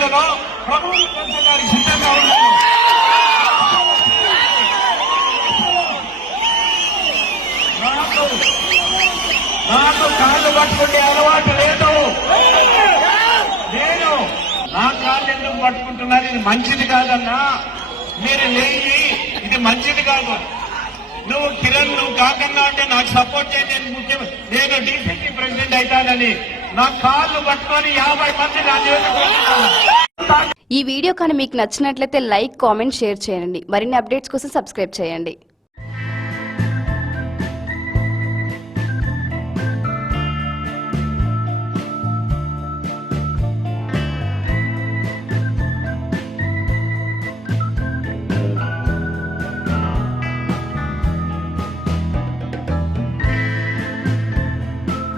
స్థాయిలో ప్రభుత్వం పెంచడానికి సిద్ధంగా ఉన్నాను. నాకు కాళ్ళు పట్టుకునే అలవాటు లేదు. నేను నా కాళ్ళు ఎందుకు పట్టుకుంటున్నాను? ఇది మంచిది కాదన్నా, మీరు లేని ఇది మంచిది కాదు. నువ్వు కిరణ్ నువ్వు కాకన్నా అంటే నాకు సపోర్ట్ చేయడానికి ముఖ్యం. నేను డీసీసీ ప్రెసిడెంట్ అవుతానని నా కాళ్ళు పట్టుకొని 50 మంది నా ఈ వీడియో కానీ మీకు నచ్చినట్లయితే లైక్, కామెంట్, షేర్ చేయండి. మరిన్ని అప్డేట్స్ కోసం సబ్స్క్రైబ్ చేయండి.